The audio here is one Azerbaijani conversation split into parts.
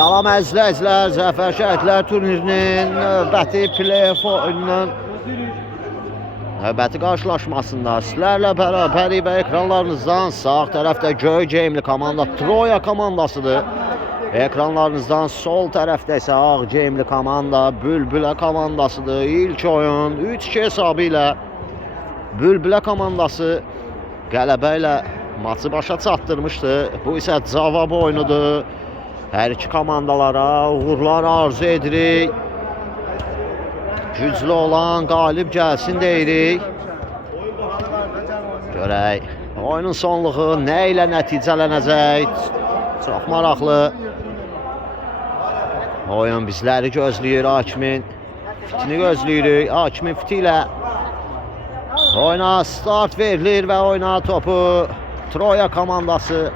Salam əzizlər, Zəfər Şəhidlər turnirinin növbəti play-off oyununun növbəti qarşılaşmasında sizlərlə bərabər və ekranlarınızdan sağ tərəfdə Göyceğimli komanda Troya komandasıdır. Ekranlarınızdan sol tərəfdə isə Ağceğimli komanda Bülbülə komandasıdır. İlk oyun 3-2 hesabı ilə Bülbülə komandası qələbə ilə maçı başa çatdırmışdı. Bu isə cavab oyunudur. Hər iki komandalara uğurlar arzu edirik. Güclü olan qalib gəlsin deyirik. Görək, oyunun sonluğu nə ilə nəticələnəcək? Çox maraqlı. Oyun bizləri gözləyir, Hakimin fitini gözləyirik. Hakimin fiti ilə oyuna start verilir və oyuna topu Troya komandası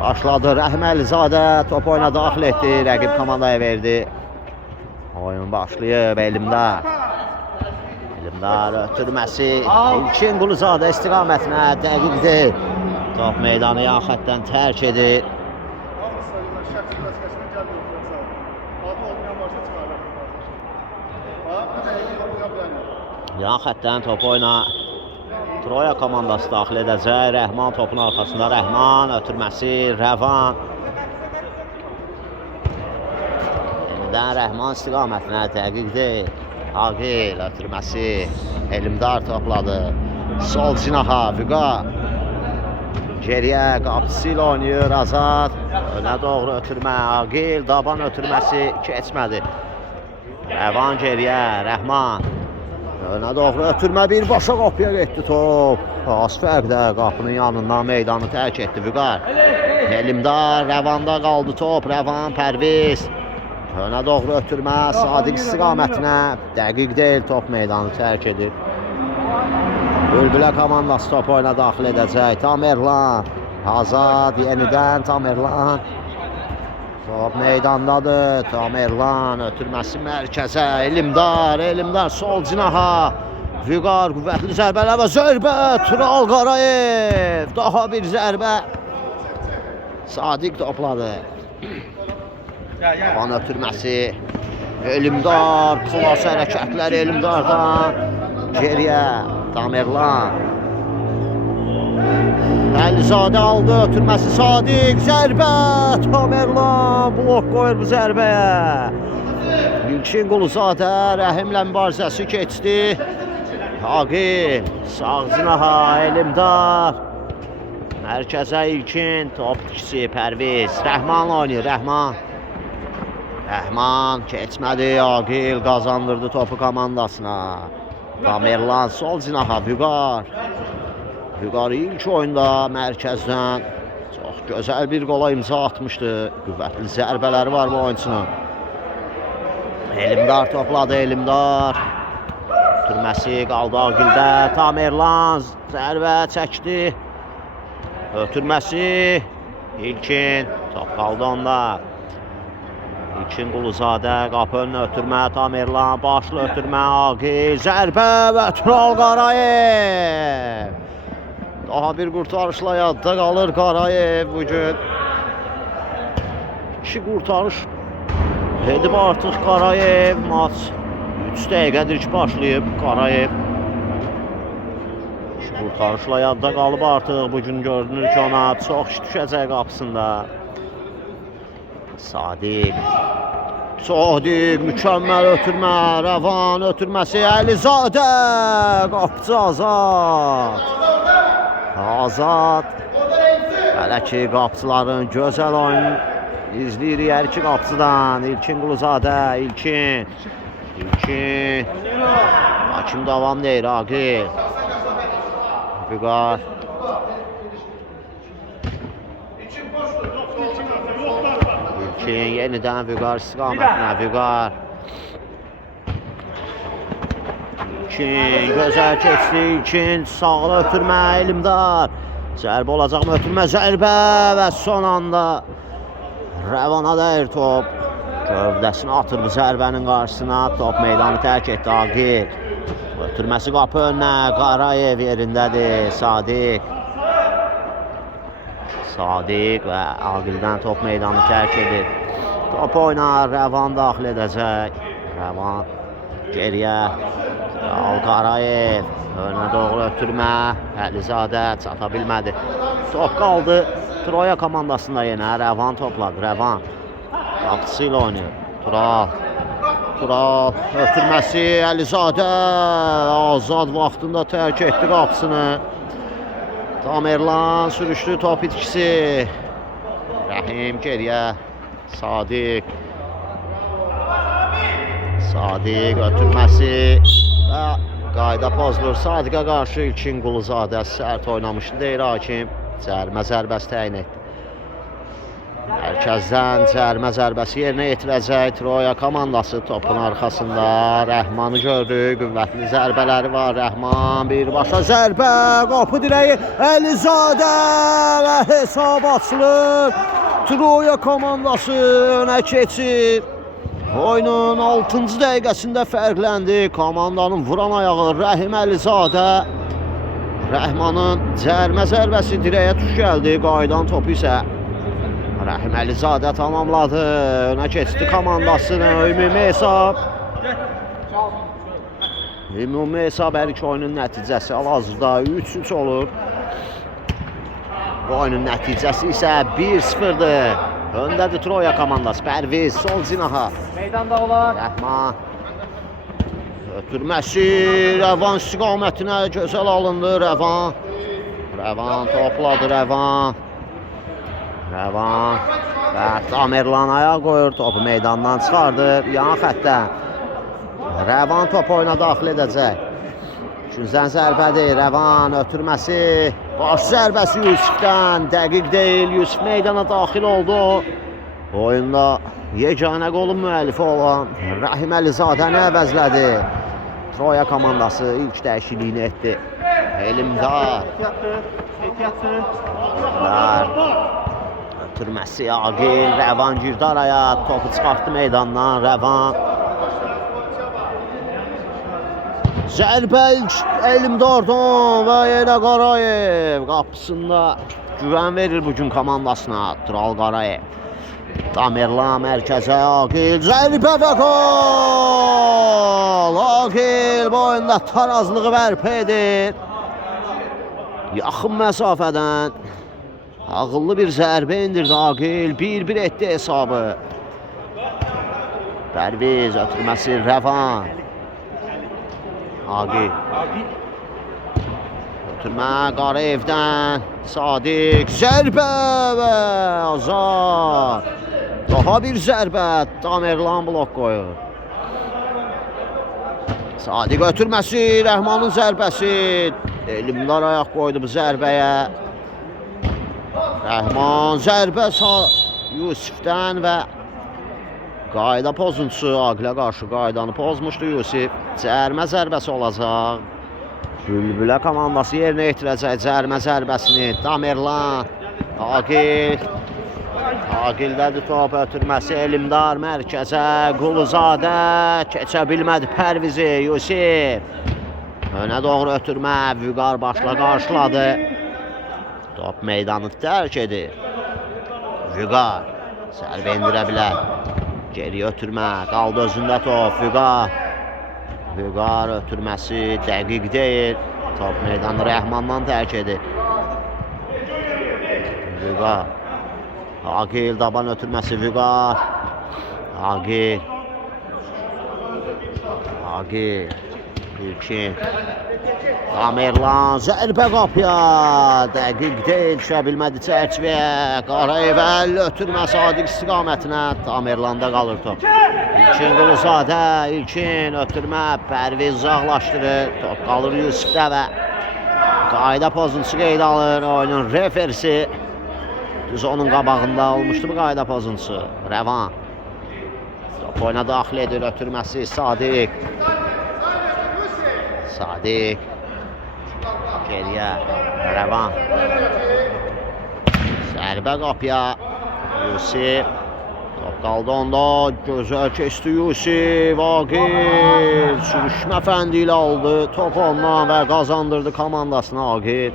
başladı. Rəhməlizadə top oyuna daxil etdi, rəqib komandaya verdi. Oyun başlayıb, Elmdar. Elmdar ötürməsi İlkin Quluzadə istiqamətinə dəqiqdir. Top meydanı yan xəttdən tərk edir. Yan xəttdən top oyuna Troya komandası daxil edəcək. Rəhman topun arxasında. Rəhman ötürməsi, Rəvan. Yenidən Rəhman istiqamətinə dəqiqdir. Ağil ötürməsi. Elmdar topladı. Sol cinaha Vüqa. Geriyə qapısı ilə oynayır Azad. Önə doğru ötürmə. Ağil daban ötürməsi keçmədi. Rəvan geriyə. Rəhman. Önə doğru ötürmə, bir başa qapıya getdi top. Az fərqdə qapının yanından meydanı tərk etdi Vüqar. Elmdar, Rəvanda qaldı top. Rəvan, Pərviz. Önə doğru ötürmə, Sadiq istiqamətinə. Dəqiq deyil, top meydanı tərk edir. Bülbülə komandası top oyuna daxil edəcək. Tamerlan, Azad, yenidən Tamerlan. Top meydandadır. Tamerlan ötürməsi mərkəzə. Elmdar sol cinaha. Vüqar qüvvətli zərbələ və zərbə. Tural Qarayev. Daha bir zərbə. Sadiq topladı. Van ötürməsi. Elmdar. Klas hərəkətlər Elmdardan. Geriyə. Tamerlan. Əlizadə aldı, ötürməsi Sadiq, zərbə, Tamerlan blok qoyur bu zərbəyə. İlkin Quluzadə, Rəhimlə mübarizəsi keçdi. Ağil, sağ cinaha, Elmdar. Mərkəzə İlkin, top dikisi Pərviz, Rəhmanla oynayır, Rəhman. Rəhman keçmədi, Ağil qazandırdı topu komandasına. Tamerlan, sol cinaha, Vüqar. Vüqar ilk oyunda mərkəzdən çox gözəl bir qola imza atmışdı. Qüvvətli zərbələri var bu oyunçunun. Elmdar topladı, Elmdar. Ötürməsi qaldı Ağildə. Tamerlan zərbə çəkdi. Ötürməsi İlkin. Top qaldı onda. İlkin Quluzadə qapı önünə ötürmə. Tamerlan başlı ötürmə. Ağil zərbə və Tural Qarayev. Daha bir qurtarışla yadda qalır Qarayev bugün. 2 qurtarış edib artıq Qarayev. Maç 3 dəqiqədir ki başlayıb Qarayev. 2 qurtarışla yadda qalıb artıq. Bugün görünür ki ona çox iş düşəcək qapısında. Sadiq. Sadiq mükəmməl ötürmə. Rəvan ötürməsi Əlizadə. Qapıcı Azad. Azad. Hələ ki qapıcıların gözəl oyun izləyirik hər iki qapıcıdan. İlkin Quluzadə, İlkin. Hakim davam deyir, Ağil. Vüqar. İlkin yenidən Vüqar istiqamətinə, Vüqar. İlkin, gözəl keçdi, İlkin, sağla ötürmə, Elmdar. Zərbə olacaqmı, ötürmə, zərbə və son anda Rəvana dəyir top. Gövdəsini atır bu zərbənin qarşısına, top meydanı tərk etdi Ağil. Ötürməsi qapı önünə, Qarayev yerindədir, Sadiq. Sadiq və Ağildən top meydanı tərk edir. Top oynar, Rəvan daxil edəcək. Rəvan geriyə. Alqarayev önə doğru ötürmə. Əlizadə çata bilmədi. Top qaldı Troya komandasında yenə. Rəvan topladı. Rəvan qapısı ilə oynayır. Tural ötürməsi. Əlizadə azad vaxtında tərk etdi qapısını. Tamerlan sürüşdü top itkisi. Rəhim geriyə. Sadiq ötürməsi və qayda pozulur. Sadiqə qarşı İlkin Quluzadə sərt oynamışdı deyir hakim. Cərimə zərbəsi təyin etdi. Mərkəzdən cərimə zərbəsi yerinə yetirəcək Troya komandası topun arxasında. Rəhmanı gördü, qüvvətli zərbələri var. Rəhman birbaşa zərbə, qapı dirəyi Əlizadə və hesab açılır. Troya komandası önə keçir. Oyunun 6-cı dəqiqəsində fərqləndi. Komandanın vuran ayağı Rəhim Əlizadə. Rəhmanın cərimə zərbəsi dirəyə tuş gəldi. Qaydan topu isə Rəhim Əlizadə tamamladı. Önə keçdi komandasını. Ümumi hesab hər iki oyunun nəticəsi hal-hazırda 3-3 olur. Bu oyunun nəticəsi isə 1-0'dır. Öndədir Troya komandası. Pərviz sol cinaha. Meydanda olar. Rəhman ötürməsi Rəvan istiqamətinə gözəl alındı. Rəvan topladı. Rəvan və Tamerlan ayaq qoyur. Topu meydandan çıxardır. Yan xəttə Rəvan top oyuna daxil edəcək. Üçüncüdən zərbədir. Rəvan ötürməsi. Baş zərbəsi Yusifdən. Dəqiq deyil. Yusif meydana daxil oldu. Oyunda yeganə qolun müəllifi olan Rəhim Əlizadəni əvəzlədi. Troya komandası ilk dəyişikliyini etdi. Elimdar. Ötürməsi Agil. Rəvan girdi araya. Topu çıxartdı meydandan. Rəvan. Zərbə Elimdardan və yenə Qarayev qapısında güvən verir bugün komandasına. Tural Qarayev. Tamerlan mərkəzə Agil. Zərbə və gol! Agil bu oyunda tarazlığı bərpa edir. Yaxın məsafədən ağıllı bir zərbə indirdi Agil. 1-1 etdi hesabı. Pərviz ötürməsi Rəvan. Agil. Ötürmə Qarayevdən. Sadiq. Zərbə və azad. Daha bir zərbə. Tamerlan blok qoyur. Sadiq ötürməsi. Rəhmanın zərbəsi. Elimdar ayaq qoydu bu zərbəyə. Rəhman zərbə Yusifdən və qayda pozuntusu. Aqilə qarşı qaydanı pozmuşdu Yusif. Cərimə zərbəsi olacaq. Bülbülə komandası yerinə yetirəcək cərimə zərbəsini. Tamerlan. Agildədir top ötürməsi. Elimdar mərkəzə. Quluzadə keçə bilmədi Pərvizi. Yusif. Önə doğru ötürmə. Vüqar başla qarşıladı. Top meydanı tərk edir. Vüqar. Sərbə indirə bilər. Geri ötürmə. Qaldı özündə top. Vüqar ötürməsi dəqiq deyil. Top meydanı Rəhmandan tərk edir. Vüqar. Agil daban ötürməsi Vüqar. Agil. İlkin. Tamerlan zərbə qapıya. Dəqiq deyil. Düşə bilmədi çərçivəyə. Qarayev ötürmə Sadiq istiqamətinə. Tamerlanda qalır top. İlkin Quluzadə. İlkin ötürmə. Pərviz uzaqlaşdırır. Top qalır Yusifdə və qayda pozuntusu qeydə alır. Oyunun referisi. Düz onun qabağında olmuşdu bu qayda pozuntusu. Rəvan. Top oyuna daxil edir. Ötürməsi Sadiq. Geriyə Rəvan. Zərbə qapıya. Yusif. Top qaldı onda. Gözəl keçdi Yusif. Agil. Sürüşmə fəndi ilə aldı. Top ondan və qazandırdı komandasına Agil.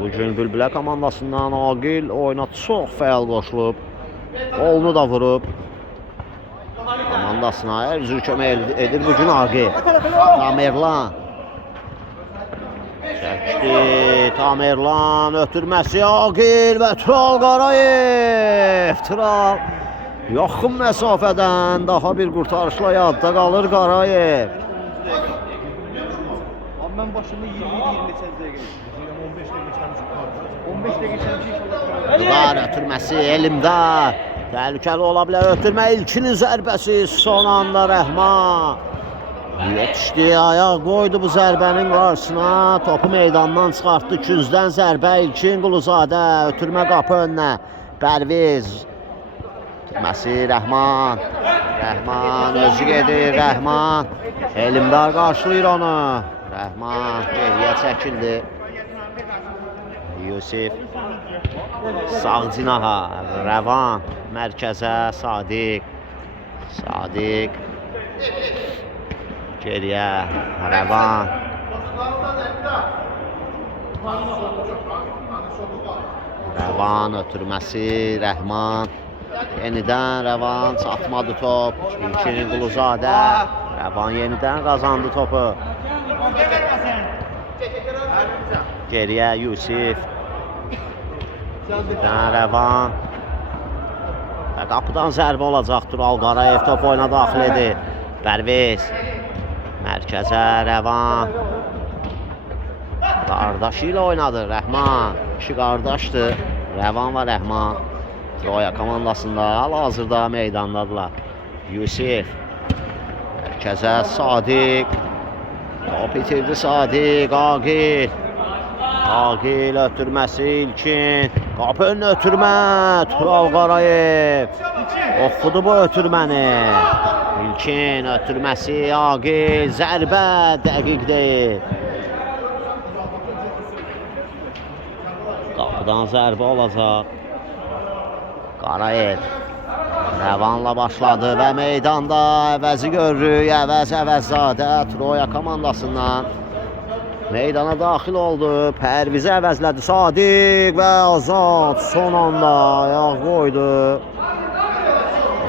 Bugün Bülbülə komandasından Agil oyuna çox fəal qoşulub. Qolunu da vurub. komandasına hər üzrü kömək edir bugün Aqil. Tamerlan. Çəkdi Tamerlan, ötürməsi Aqil və Tural Qarayev. Tural yaxın məsafədən daha bir qurtarışla yadda qalır Qarayev. Ben başında 20-20 dəqiqə. 15 dəqiqə inşallah. Vüqar ötürməsi Elimdar. Təhlükəli ola bilər ötürmə. İlkinin zərbəsi son anda Rəhman. Yetişdi, ayaq qoydu bu zərbənin qarşısına. Topu meydandan çıxartdı. Küncdən zərbə İlkin Quluzadə. Ötürmə qapı önünə. Pərviz. Ötürməsi Rəhman. Rəhman özü gedir. Rəhman. Elimdar qarşılayır onu. Rəhman geriyə çəkildi. Yusif. Sağ cinaha. Rəvan. Mərkəzə Sadiq. Sadiq. Geriyə. Rəvan. Rəvan ötürməsi. Rəhman. Yenidən Rəvan çatmadı top. İlkin Quluzadə. Rəvan yenidən qazandı topu. Geriyə Yusif. Yenidən Rəvan. Və qapıdan zərbə olacaq. Tural Qarayev top oyuna daxil edir. Pərviz. Mərkəzə Rəvan. Qardaşı ilə oynadı Rəhman. İki qardaşdır. Rəvan və Rəhman. Troya komandasında hal-hazırda meydandadılar. Yusif. Mərkəzə Sadiq. Top itirdi Sadiq. Aqil. Aqil ötürməsi İlkin. Qapı önünə ötürmə. Tural Qarayev. Oxudu bu ötürməni. İlkin ötürməsi Aqil. Zərbə dəqiq deyil. Qapıdan zərbə olacaq. Qarayev. Rəvanla başladı və meydanda əvəzi görürük. Əvəzzadə Troya komandasından meydana daxil oldu. Pərvizi əvəzlədi Sadiq və Azad son anda ayaq qoydu.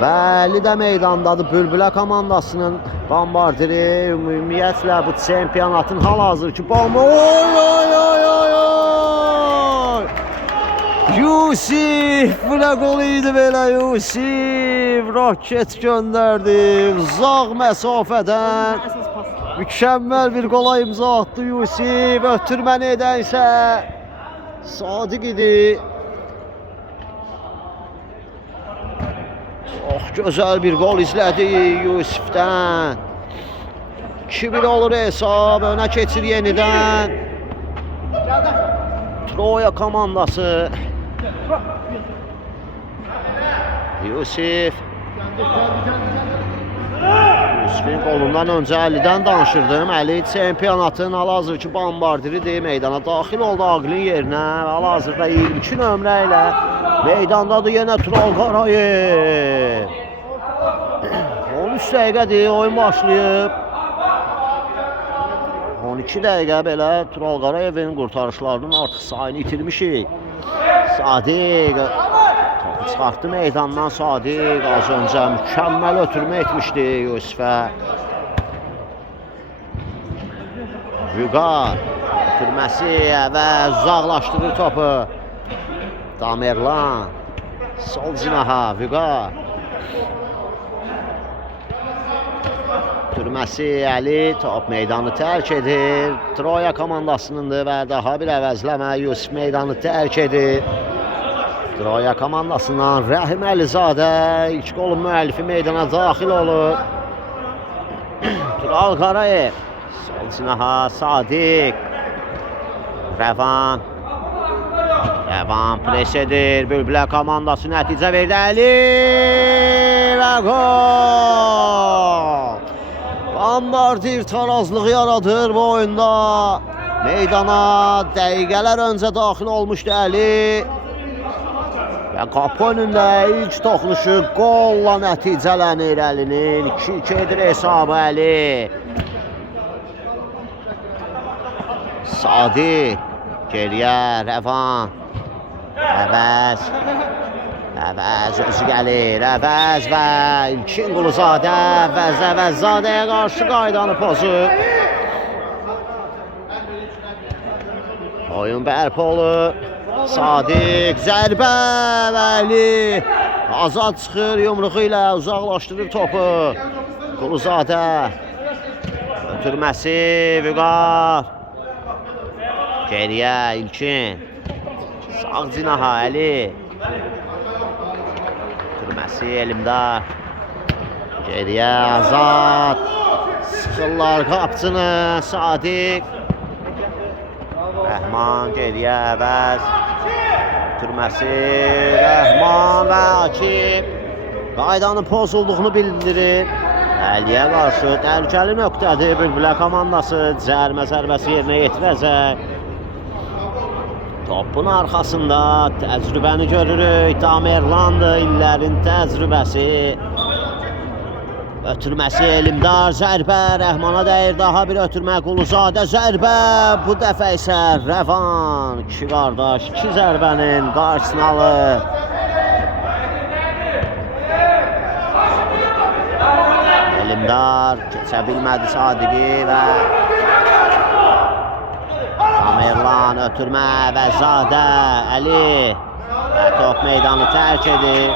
Və Əli də meydandadır. Bülbülə komandasının bombardiri ümumiyyətlə bu çempionatın hal-hazırki bomba. Oy oy oy oy oy! Yusif, bu nə qol idi belə Yusif. Roket göndərdi uzaq məsafədən. Mükəmməl bir qola imza attı Yusif. Ötürməni edənsə Sadiq idi. Çox gözəl bir qol izlədi Yusifdən. 2-1 olur hesab. Önə keçir yenidən Troya komandası. Yusif. Yusifin qolundan öncə Əlidən danışırdım. Əli çempionatın hal-hazırki bombardiridir. Meydana daxil oldu Aqilin yerinə. Hal-hazırda 22 nömrə ilə meydandadır yenə Tural Qarayev. 13 dəqiqədir oyun başlayıb. 12 dəqiqə belə Tural Qarayevin qurtarışlarının artıq sayını itirmişik. Sadiq topu çıxartdı meydandan Sadiq. Az öncə mükəmməl ötürmə etmişdi Yusifə. Vüqar ötürməsi və uzaqlaşdırır topu. Tamerlan sol cinaha Vüqar. Ötürməsi Əli top meydanı tərk edir. Troya komandasınındır və daha bir əvəzləmə Yusif meydanı tərk edir. Troya komandasından Rəhim Əlizadə ilk qolun müəllifi meydana daxil olur. Tural Qarayev sol cinaha Sadiq. Rəvan. Rəvan pres edir. Bülbülə komandası nəticə verdi. Əli və gol! Bombardir tarazlığı yaradır bu oyunda. Meydana dəqiqələr öncə daxil olmuşdu Əli. Və qapı önündə ilk toxunuşu qolla nəticələnir Əlinin. 2-2 edir hesabı Əli. Sadiq. Geriyə Rəvan. Əvəz. Əvəz özü gəlir. Əvəz və İlkin Quluzadə. Əvəzzadəyə qarşı qaydanı pozur. Oyun bərpa olur. Sadiq zərbə Vəli. Azad çıxır yumruğu ilə uzaqlaşdırır topu. Quluzadə. Ötürməsi Vüqar. Geriyə İlkin. Sağ cinaha Əli. Ötürməsi Elimdar. Geriyə Azad. Sıxırlar qapçını Sadiq. Rəhman geriyə Əvəz. Ötürməsi Rəhman və Akif. Qaydanın pozulduğunu bildirir. Əliyə qarşı təhlükəli nöqtədir. Bülbülə komandası cərimə zərbəsi yerinə yetirəcək. Topun arxasında təcrübəni görürük. Tamerlandır illərin təcrübəsi. Ötürməsi Elimdar zərbə Rəhmana dəyir. Daha bir ötürmə Quluzadə zərbə. Bu dəfə isə Rəvan. İki qardaş iki zərbənin qarşısını alır. Elimdar keçə bilmədi Sadiqi və Tamerlan ötürmə Əvəzzadə Əli və top meydanı tərk edir.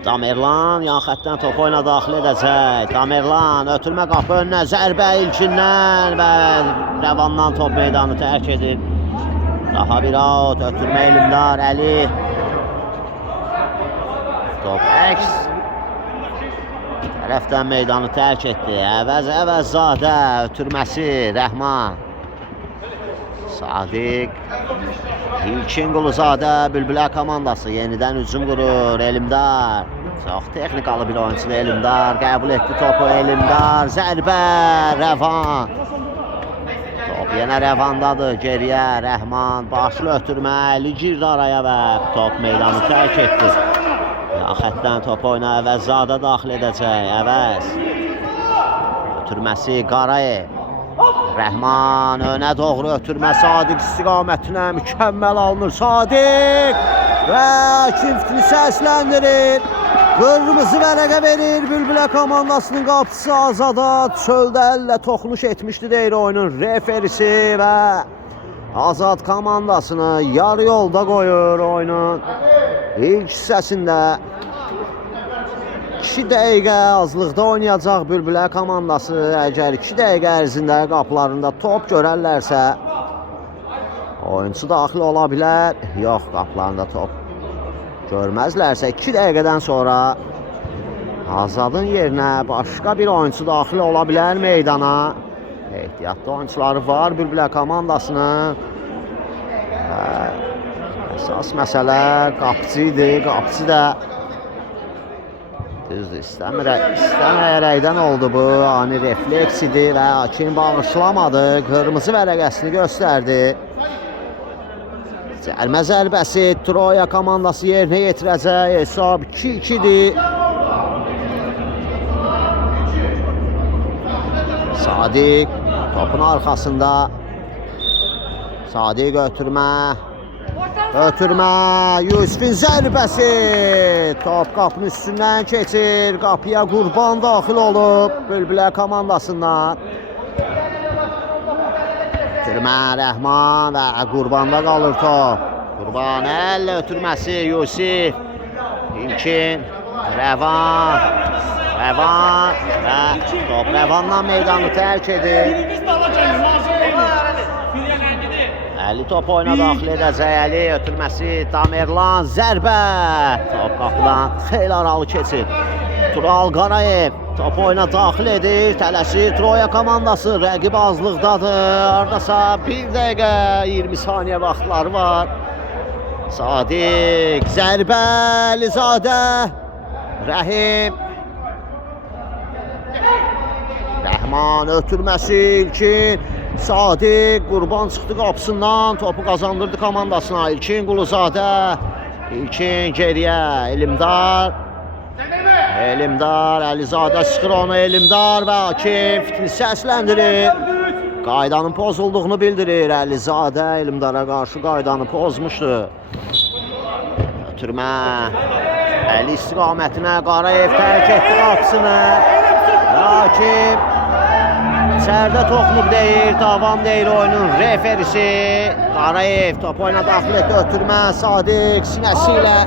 Tamerlan yan xəttdən top oyuna daxil edəcək. Tamerlan ötürmə qapı önünə zərbə İlkindən və Rəvandan top meydanı tərk edir. Daha bir out ötürmə Elimdar Əli. Top əks tərəfdən meydanı tərk etdi. Əvəzzadə ötürməsi Rəhman. Sadiq. İlkin Quluzadə Bülbülə komandası yenidən hücum qurur. Elimdar. Çox texnikalı bir oyuncudur Elimdar. Qəbul etdi topu Elimdar. Zərbə Rəvan. Top yenə Rəvandadır. Geriyə Rəhman. Başlı ötürmə. Əli girdi araya və top meydanı tərk etdi. Yan xəttdən top oyuna Əvəzzadə daxil edəcək. Əvəz. Ötürməsi Qarayev. Rəhman önə doğru ötürmə Sadiq istiqamətinə mükəmməl alınır Sadiq və Akifini səsləndirir. Qırmızı vərəqə verir Bülbülə komandasının qapısı Azada. Çöldə əllə toxunuş etmişdi deyir oyunun referisi və Azad komandasını yarı yolda qoyur oyunun ilk hissəsində. 2 dəqiqə azlıqda oynayacaq Bülbülə komandası. Əgər 2 dəqiqə ərzində qapılarında top görərlərsə oyunçu daxil ola bilər. Yox, qapılarında top görməzlərsə 2 dəqiqədən sonra Azadın yerinə başqa bir oyunçu daxil ola bilər meydana. Ehtiyatlı oyunçuları var Bülbülə komandasının. Əsas məsələ qapıcı idi. Qapıcı da düzdür, istəməyərəkdən oldu bu. Ani refleks idi və hakim bağışlamadı. Qırmızı vərəqəsini göstərdi. Cərimə zərbəsi Troya komandası yerinə yetirəcək. Hesab 2-2-dir. Sadiq topun arxasında. Sadiq ötürmə. Ötürmə, Yusufin zərbəsi. Top qapının üstündən keçir. Qapıya Qurban daxil olub Bülbülə komandasından. Ötürmə Rəhman və Qurbanda qalır top. Qurban əllə ötürməsi Yusuf. İlkin, Rəvan və top Rəvandan meydanı tərk edir. Əli top oyuna daxil edəcək. Əli ötürməsi Tamerlan zərbə. Top qapıdan xeyli aralı keçir. Tural Qarayev top oyuna daxil edir. Tələsir Troya komandası. Rəqib azlıqdadır. Hardasa 1 dəqiqə 20 saniyə vaxtları var. Sadiq zərbə Əlizadə. Rəhim. Rəhman ötürməsi İlkin. Sadiq Qurban çıxdı qapısından, topu qazandırdı komandasına. İlkin Quluzadə İlkin geriyə Elimdar. Elimdar, Əlizadə sıxır onu Elimdar və Akif fitni səsləndirir. Qaydanın pozulduğunu bildirir. Əlizadə Elimdara qarşı qaydanı pozmuşdu. Ötürmə. Əli istiqamətinə Qarayev tərk etdi qapısını. Akif içəridə toxunub deyir, davam deyir oyunun referisi. Qarayev top oyuna daxil etdi. Ötürmə. Sadiq sinəsi ilə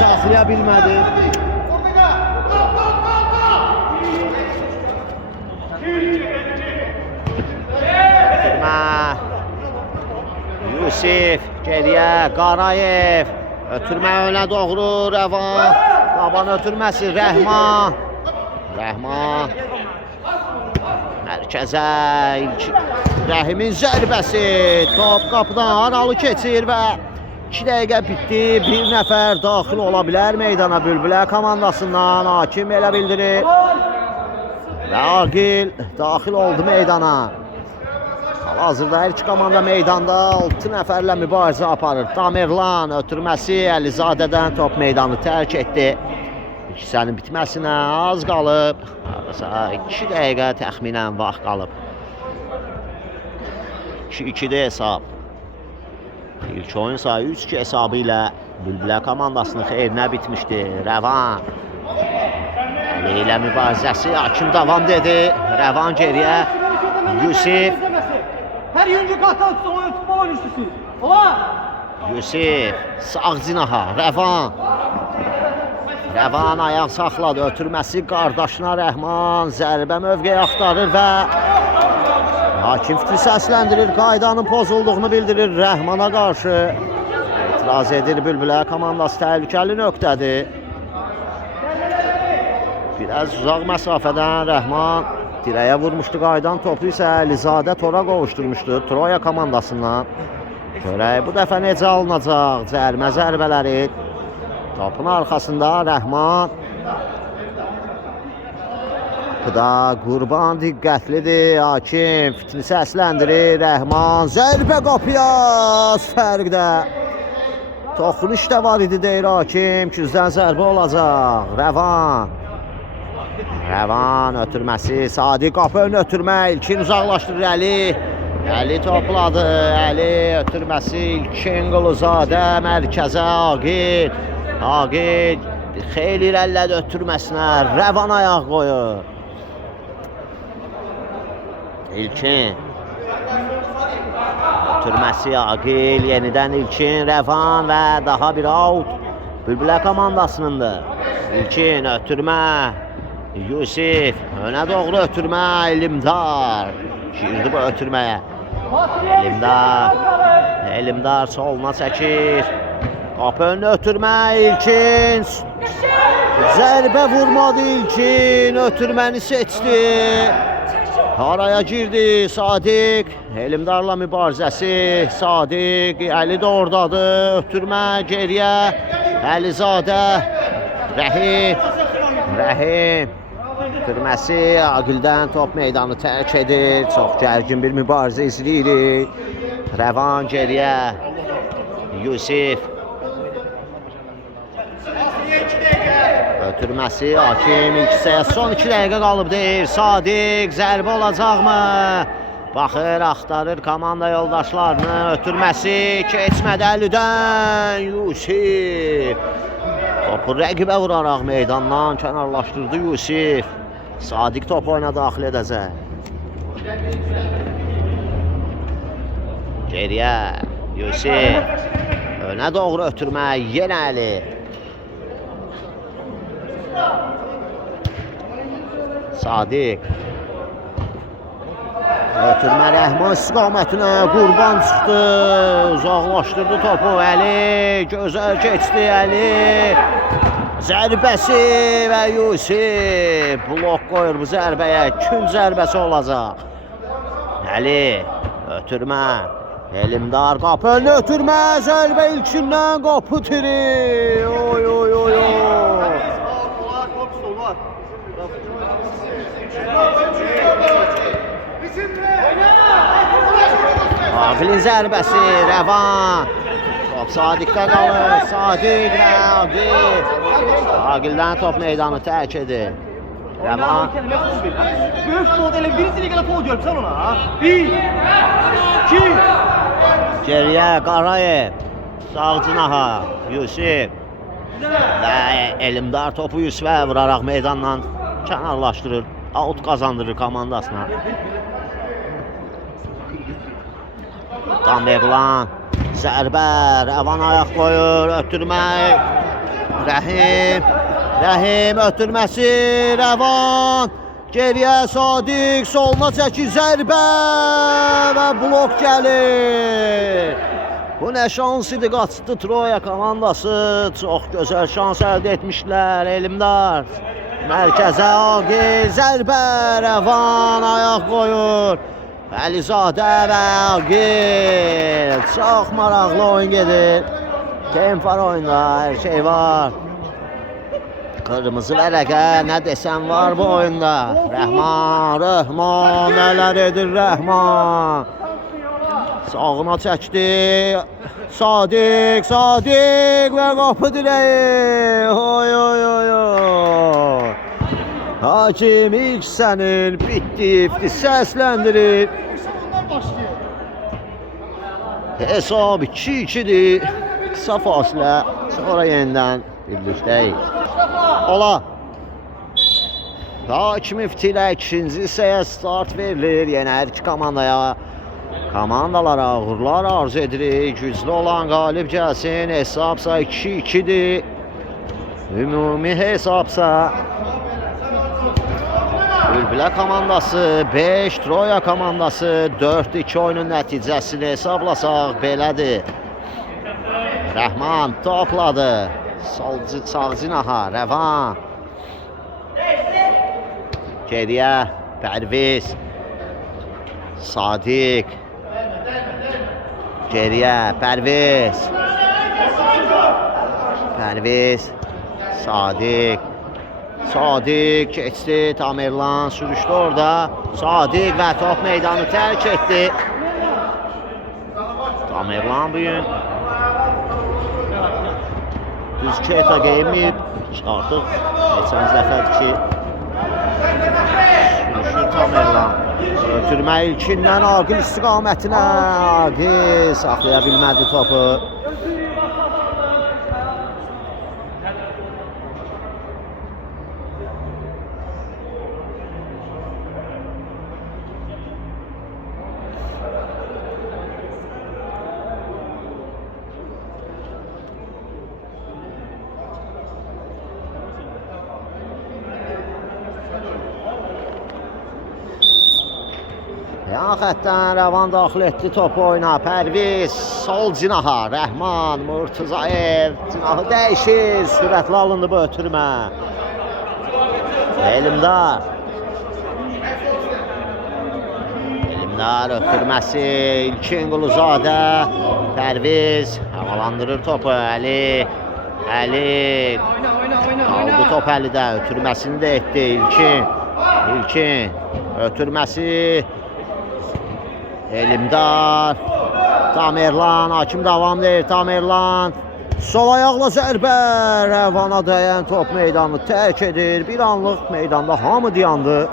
saxlaya bilmədi. Yusif geriyə Qarayev. Ötürmə önə doğru Rəvan. Taban ötürməsi Rəhman. Rəhman. Mərkəzə Rəhimin zərbəsi. Top qapıdan aralı keçir və 2 dəqiqə bitdi. Bir nəfər daxil ola bilər meydana Bülbülə komandasından. Hakim elə bildirir. Və Aqil daxil oldu meydana. Hazırda hər iki komanda meydanda 6 nəfərlə mübarizə aparır. Tamerlan ötürməsi Əlizadədən top meydanı tərk etdi. İkisinin bitməsinə az qalıb. 2 dəqiqə təxminən vaxt qalıb. 2-2-də hesab. İlk oyun sayı 3-2 hesabı ilə Bülbülə komandasının xeyrinə bitmişdi. Rəvan. Əli ilə mübarizəsi hakim davam dedi. Rəvan geriyə. Yusif. Her yönlü katalsın oyun futbol oyuncusu. Ola! Yusif sağ cinaha Rəvan. Rəvan ayaq saxladı. Ötürməsi qardaşına Rəhman. Zərbə mövqeyi axtarır və hakim fikri səsləndirir. Qaydanın pozulduğunu bildirir Rəhmana qarşı. İtiraz edir Bülbülə komandası təhlükəli nöqtədir. Biraz uzaq məsafədən Rəhman dirəyə vurmuşdu, qaydan topu isə Əlizadə tora qovuşturmuşdu Troya komandasından. Görək bu dəfə necə alınacaq cərmə zərbələri. Topun arxasında Rəhman. Qıda Qurban diqqətlidir. Hakim fitni səsləndirir. Rəhman zərbə qapıya fərqdə. Toxunuş da var idi deyir hakim. Küzdən zərbə olacaq. Rəvan. Rəvan ötürməsi, Sadiq qapı ön ötürmə, İlkin uzaqlaşdırır Əli. Əli topladı, Əli ötürməsi, İlkin Quluzadə mərkəzə Aqil. Aqil xeyli irəlilədi ötürməsinə, Rəvan ayaq qoyur. İlkin. Ötürməsi Aqil, yenidən İlkin, Rəvan və daha bir out. Bülbülə komandasınındır. İlkin ötürmə. Yusif önə doğru ötürmə Elimdar. Girdi bu ötürməyə. Elimdar soluna çəkir. Qapı önünə ötürmə İlkin. Zərbə vurmadı İlkin. Ötürməni seçdi. Araya girdi Sadiq. Elimdarla mübarizəsi. Sadiq Əli də ordadır. Ötürmə geriyə. Əlizadə. Rəhim. Ötürməsi Aqildən top meydanı tərk edir. Çox gərgin bir mübarizə izləyirik. Rəvan geriyə. Yusif. Ötürməsi hakim ilk hissəyə son 2 dəqiqə qalıb deyir. Sadiq zərbə olacaqmı? Baxır, axtarır komanda yoldaşlarını. Ötürməsi keçmədi Əlidən. Yusif. Topu rəqibə vuraraq meydandan kənarlaşdırdı Yusif. Sadiq top oyuna daxil edəcək. Geriyə Yusif. Önə doğru ötürmə yenə Əli. Sadiq. Ötürmə Rəhman istiqamətinə Qurban çıxdı. Uzaqlaşdırdı topu Əli. Gözəl keçdi Əli. Zərbəsi və Yusif. Blok qoyur bu zərbəyə. Kün zərbəsi olacaq. Əli. Ötürmə. Elimdar qapı önünə ötürmə. Zərbə ilkindən qapı tiri. Oy oy oy oy. Aqilin zərbəsi Rəvan. Top Top Sadiqdə qalır. Sadiq və Aqil. Aqildən top meydanı tərk edir. Rəvan. Böyük futbolda elə birinci liqada futbol görüb sən ona, ha? 1 2 Geriyə Qarayev. Sağcınaha Yusif. Və Elmdar topu Yusufə vuraraq meydandan kənarlaşdırır. Out qazandırır komandasına. Tamerlan. Zərbə. Rəvan ayaq qoyur. Ötürmək. Rəhim. Rəhim ötürməsi. Rəvan. Geriyə Sadiq. Soluna çəkir. Zərbə. Və blok gəlir. Bu nə şans idi, qaçdı Troya komandası. Çox gözəl şans əldə etmişlər. Elmdar. Mərkəzə Aqil. Zərbə. Rəvan ayaq qoyur. Əlizadə və Aqil. Çox maraqlı oyun gedir. Temp var oyunda, hər şey var. Qırmızı vərəqə, nə desəm var bu oyunda. Rəhman, nələr edir Rəhman. Sağına çəkdi. Sadiq və qapı direği. Oy oy oy oy. Hakim ilk sənin bitdi səsləndirir. Hesab 2-2'dir. Qısa fasilə. Sonra yenidən birlikdəyik. Ola. Hakim iftilə ikinci hissəyə start verilir. Yenə hər iki komandalara uğurlar arzu edirik. Güclü olan qalib gəlsin. Hesabsa 2-2'dir. Ümumi hesabsa Bülbülə komandası 5, Troya komandası 4-2 oyunun nəticəsini hesablasaq belədir. Rəhman topladı. Sağcınaha, Rəvan. Geriyə Pərviz. Sadiq. Geriyə Pərviz. Sadiq. Sadiq keçdi, Tamerlan sürüşdü orada. Sadiq və top meydanı tərk etdi. Tamerlan bugün düz keta geyinməyib. Artıq geçən dəfədir ki sürüşür Tamerlan. Ötürmə ilkindən Aqil istiqamətinə. Aqil saxlaya bilmədi topu. Yan xəttdən Rəvan daxil etdi topu oyuna. Pərviz, sol cinaha, Rəhman, Murtuzayev cinahı dəyişir. Sürətli alındı bu ötürmə. Elmdar ötürməsi. İlkin Quluzadə. Pərviz havalandırır topu. Əli. Aldı top Əlidə. Ötürməsini də etdi. İlkin. Ötürməsi. Elmdar. Tamerlan. Hakim davam edir. Tamerlan. Sol ayaqla zərbə. Rəvana dəyən top meydanı tərk edir. Bir anlıq meydanda hamı dayandı.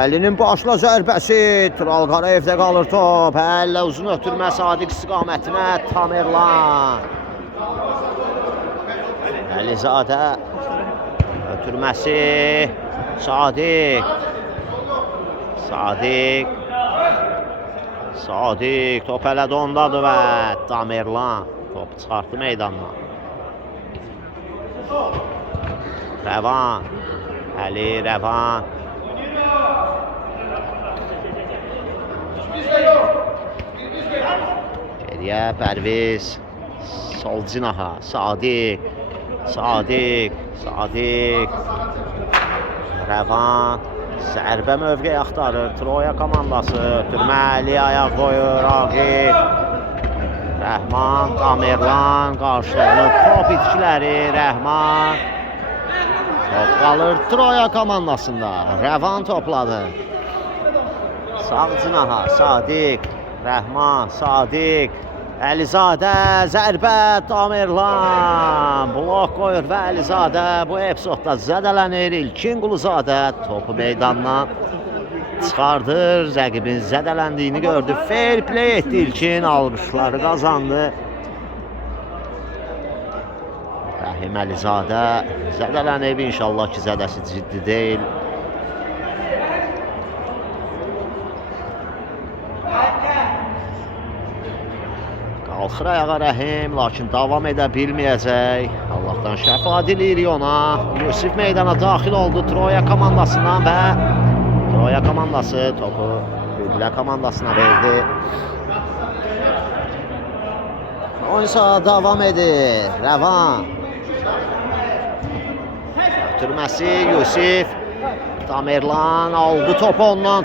Əlinin başla zərbəsi. Tural Qarayevdə qalır top. Əllə uzun ötürmə Sadiq istiqamətinə. Tamerlan. Əlizadə. Ötürməsi. Sadiq top elədi ondadır və Tamerlan top çıxartdı meydandan. Rəvan. Əli, Rəvan. Geriyə Pərviz. Sol cinaha. Sadiq. Rəvan. Zərbə mövqeyi axtarır. Troya komandası. Ötürməli ayaq qoyur. Aqil. Rəhman, Tamerlan qarşılanır. Top itkiləri. Rəhman. Top qalır Troya komandasında. Rəvan topladı. Sağ cinaha. Sadiq. Rəhman. Sadiq. Əlizadə zərbə Tamerlan blok qoyur və Əlizadə bu epizodda zədələnir. İlkin Quluzadə topu meydandan çıxardır. Rəqibin zədələndiyini gördü. Fair play etdi İlkin. Alqışları qazandı. Rəhim Əlizadə zədələnib. İnşallah ki zədəsi ciddi deyil. Qalxır ayağa Rəhim, lakin davam edə bilməyəcək. Allahdan şəfa diləyirik ona. Yusif meydana daxil oldu Troya komandasından və Troya komandası topu Hüdlə komandasına verdi. Oyunsa davam edir. Rəvan. Ötürməsi Yusif. Tamerlan aldı topu ondan.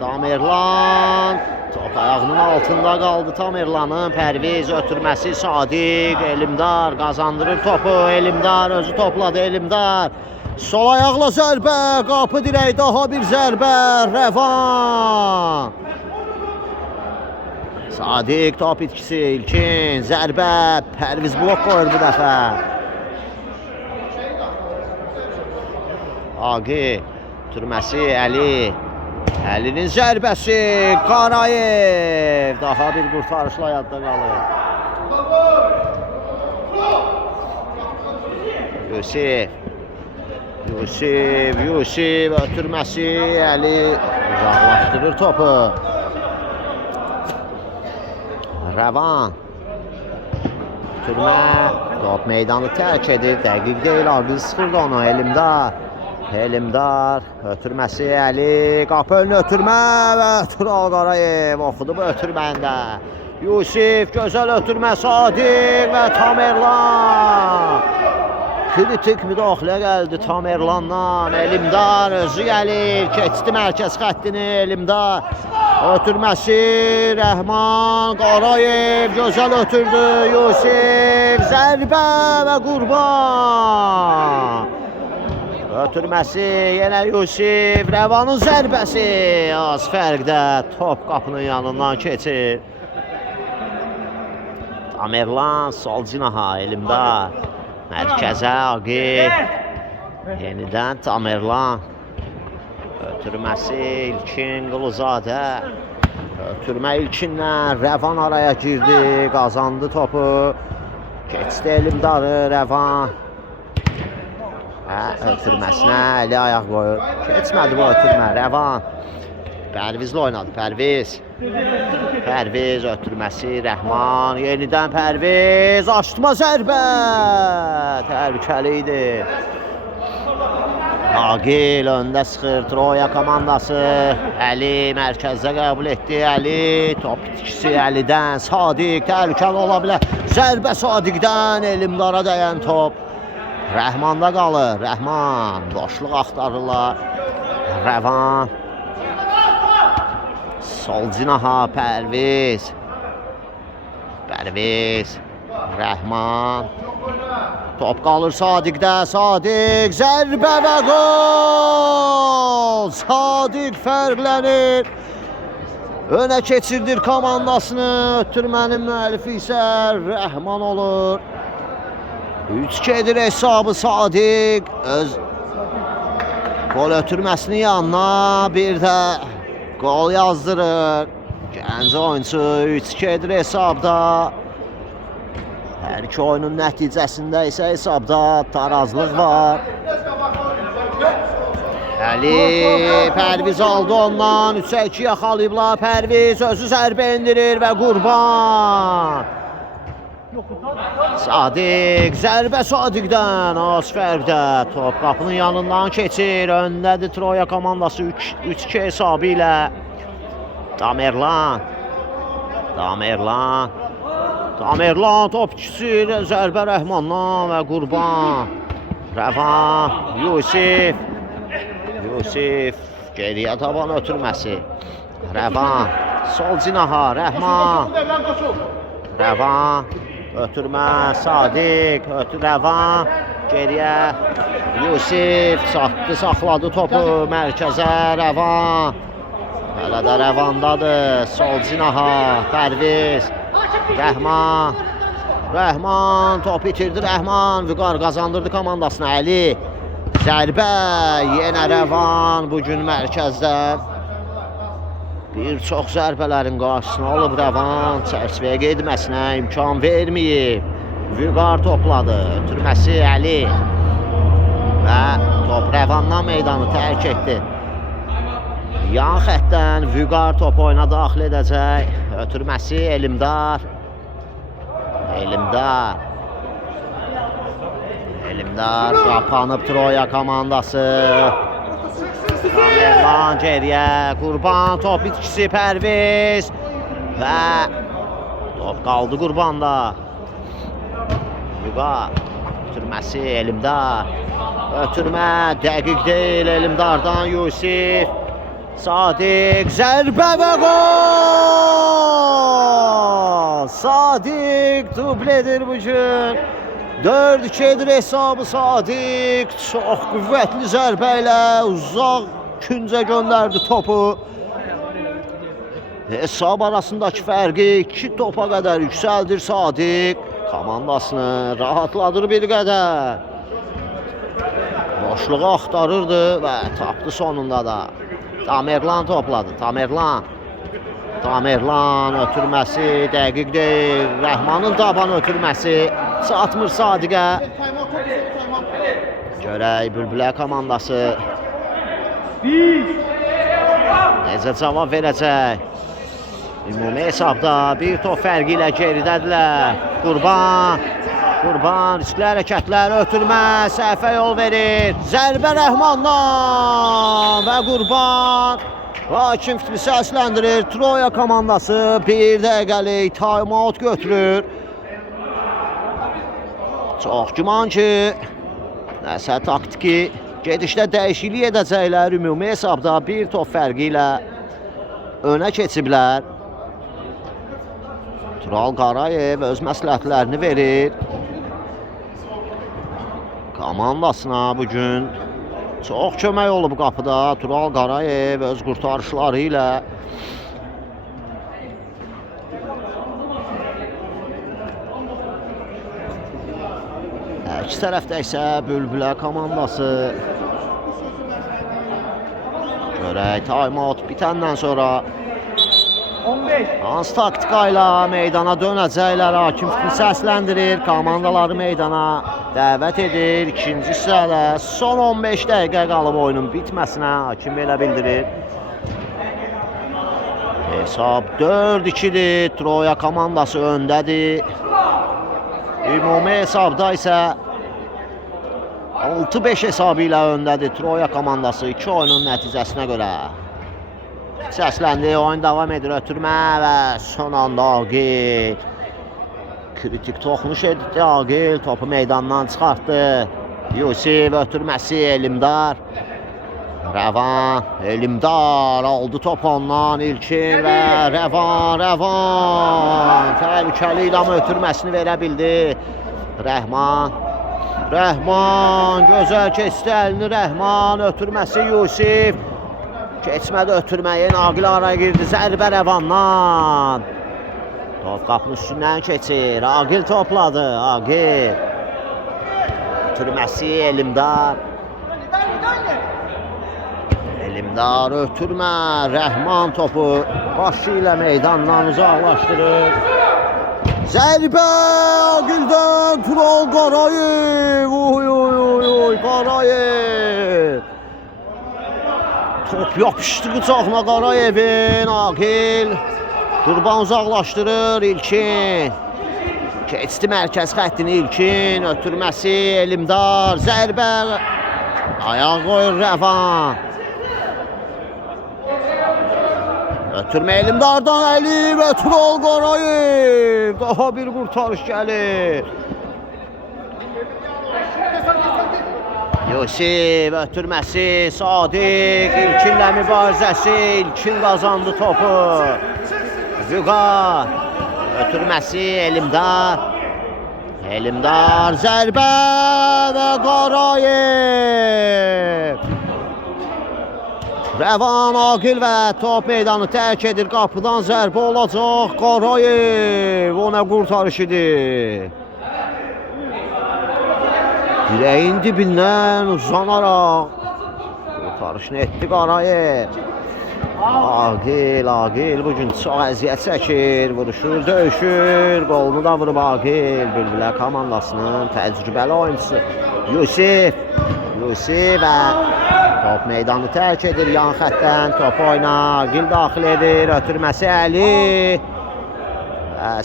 Tamerlan. Top ayağının altında qaldı Tamerlanın. Pərviz ötürməsi Sadiq. Elimdar qazandırır topu. Elimdar özü topladı. Elimdar. Sol ayaqla zərbə. Qapı dirək daha bir zərbə. Rəvan. Sadiq top itkisi. İlkin zərbə. Pərviz blok qoyur bu dəfə. Agi. Ötürməsi Əli. Əlinin zərbəsi Qarayev daha bir qurtarışla yadda qalır. Yusif ötürməsi Əli uzaqlaşdırır topu. Rəvan ötürmə top meydanı tərk edir. Dəqiq deyil, ağız sıxırdı onu. Elimdar ötürməsi Əli, qapı önünü ötürmə və Tural Qarayev oxudu bu ötürməndə. Yusif gözəl ötürmə Sadiq və Tamerlan. Kritik müdaxilə gəldi Tamerlandan. Elimdar özü gəlir, keçdi mərkəz xəttini. Elimdar ötürməsi Rəhman Qarayev gözəl ötürdü. Yusif zərbə və qurban. Ötürməsi yenə Yusif, Rəvanın zərbəsi az fərqdə top qapının yanından keçir. Tamerlan sol cinaha Elimdar. Mərkəzə Aqil. Yenidən Tamerlan. Ötürməsi İlkin Quluzadə. Ötürmə İlkindən Rəvan araya girdi, qazandı topu. Keçdi Elimdarı Rəvan. Ötürməsinə Əli ayaq qoyur. Keçmədi bu ötürmə. Rəvan. Pərvizlə oynadı. Pərviz ötürməsi Rəhman. Yenidən Pərviz. Açdırma zərbə. Təhlükəli idi. Aqil öndə sıxır. Troya komandası. Əli mərkəzdə qəbul etdi. Əli top itkisi Əlidən. Sadiq təhlükəli ola bilər. Zərbə Sadiqdən. Elimdara dəyən top. Rəhmanda qalır. Rəhman boşluq axtarırlar. Rəvan. Sol cinaha Pərviz. Rəhman. Top qalır Sadiqdə. Sadiq zərbə və gol. Sadiq fərqlənir. Önə keçirdir komandasını. Ötürmənin müəllifi isə Rəhman olur. 3-2'dir hesabı Sadiq. Öz gol ötürməsinin yanına bir də gol yazdırır. Gənc oyuncu 3-2'dir hesabda. Hər iki oyunun nəticəsində isə hesabda tarazlıq var. Əli Pərviz aldı ondan. 3-2 yaxalayıblar. Pərviz özü zərbə endirir və qurban. Sadiq, zərbə Sadiqdən az fərqdə top qapının yanından keçir. Öndədir Troya komandası 3-2 hesabı ilə. Tamerlan top ikisi zərbə Rəhmandan və qurban. Rəvan, Yusif geriyə taban ötürməsi. Rəvan, sol cinaha Rəhman. Rəvan ötürmə Sadiq, Rəvan geriyə Yusif çatdı, saxladı topu mərkəzə. Rəvan Hələ də rəvandadır. Sol cinaha Pərviz. Rəhman top itirdi. Rəhman Vüqar qazandırdı komandasına. Əli zərbə, yenə Rəvan bu gün mərkəzdən bir çox zərbələrin qarşısına alıb. Rəvan çərçivəyə getməsinə imkan verməyib. Vüqar topladı. Ötürməsi Əli və top Rəvandan meydanı tərk etdi. Yan xəttdən Vüqar top oyuna daxil edəcək. Ötürməsi Elimdar qapanıb Troya komandası. Tamerlan geriyə, Qurban top itkisi Pərviz və top qaldı Qurbanda. Vüqar ötürməsi Elimdar. Ötürmə dəqiq deyil Elimdardan Yusif. Sadiq zərbə və gol! Sadiq dubledir bu gün. 4-2-dir hesabı Sadiq. Çox qüvvətli zərbə ilə uzaq küncə göndərdi topu. Hesab arasındakı fərqi 2 topa qədər yüksəldir Sadiq. Komandasını rahatladır bir qədər. Boşluğu axtarırdı və tapdı sonunda da. Tamerlan topladı. Tamerlan ötürməsi dəqiq deyil. Rəhmanın taban ötürməsi çatmır Sadiqə. Görək Bülbülə komandası necə cavab verəcək. Ümumi hesabda bir top fərqi ilə geridədirlər. Qurban riskli hərəkətlər, ötürmə, səhvə yol verir. Zərbə Rəhmandan və Qurban hakim fitmi səsləndirir. Troya komandası 1 dəqiqəlik time-out götürür. Çox güman ki, nəsə taktiki gedişdə dəyişiklik edəcəklər. Ümumi hesabda bir top fərqi ilə önə keçiblər. Tural Qarayev öz məsləhətlərini verir. Komandasına bugün çox kömək olub qapıda Tural Qarayev öz qurtarışları ilə. İki tərəfdə isə Bülbülə komandası. Görək time-out bitəndən sonra 15. hansı taktika ilə meydana dönəcəklər. Hakim fitni səsləndirir. Komandaları meydana dəvət edir. İkinci hissədə son 15 dəqiqə qalıb oyunun bitməsinə hakim belə bildirir. Hesab 4-2-dir. Troya komandası öndədir. Ümumi hesabda isə 6-5 hesabı ilə öndədir Troya komandası 2 oyunun nəticəsinə görə. Səsləndi, oyun davam edir, ötürmə və son anda Agil kritik toxunuş etdi. Agil topu meydandan çıxartdı. Yusif ötürməsi Elimdar. Rəvan, Elimdar aldı top ondan. İlkin və Rəvan təhlükəli ilə ötürməsini verə bildi. Rəhman gözəl keçdi əlini. Rəhman ötürməsi Yusif. Keçmədi ötürməyə, Agil araya girdi. Zərbə Rəvandan. Top qapının üstündən keçir. Agil topladı. Agil. Ötürməsi Elimdar. Elimdar ötürmə. Rəhman topu başı ilə meydandan uzaqlaşdırır. Zərbə Agildən Tural Qarayev. Qarayev. Top yapışdı qıcağına Qarayevin. Agil Qurban uzaqlaşdırır. İlkin keçdi mərkəz xəttini. İlkin ötürməsi Elimdar. Zərbə ayaq qoyur Rəvan. Ötürmə Elimdardan Əli və Tural Qarayev. Daha bir qurtarış gəlir. Yusif ötürməsi Sadiq. İlkinlə mübarizəsi. İlkin qazandı topu. Vüqar ötürməsi Elimdar. Elimdar zərbə və Qarayev. Rəvan Aqil və top meydanı tərk edir. Qapıdan zərbə olacaq. Qarayev o nə qurtarış idi. Direğin dibindən uzanaraq qurtarışını etdi Qarayev. Aqil bugün çox əziyyət çəkir. Vuruşur, döyüşür. Qolunu da vurub Aqil. Bülbülə komandasının təcrübəli oyuncusu Yusif və top meydanı tərk edir. Yan xəttdən top oyna. Aqil daxil edir. Ötürməsi Əli.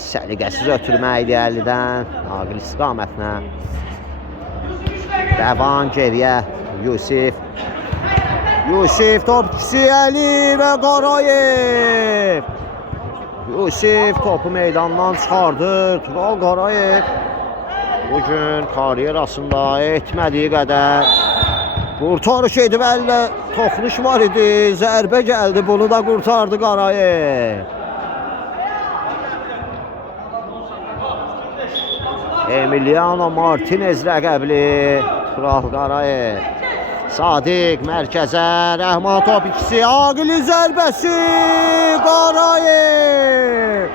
Səliqəsiz ötürmə idi Əlidən. Aqil istiqamətinə. Rəvan geriyə. Yusif topçusu Əli və Qarayev. Yusif topu meydandan çıxardır. Tural Qarayev bugün karyerasında etmədiyi qədər qurtarış edib, əllə toxunuş var idi, zərbə gəldi, bunu da qurtardı Qarayev. Emiliano Martinez rəqəbli Tural Qarayev. Sadiq mərkəzə, Rəhman top ikisi, Aqilin zərbəsi, Qarayev.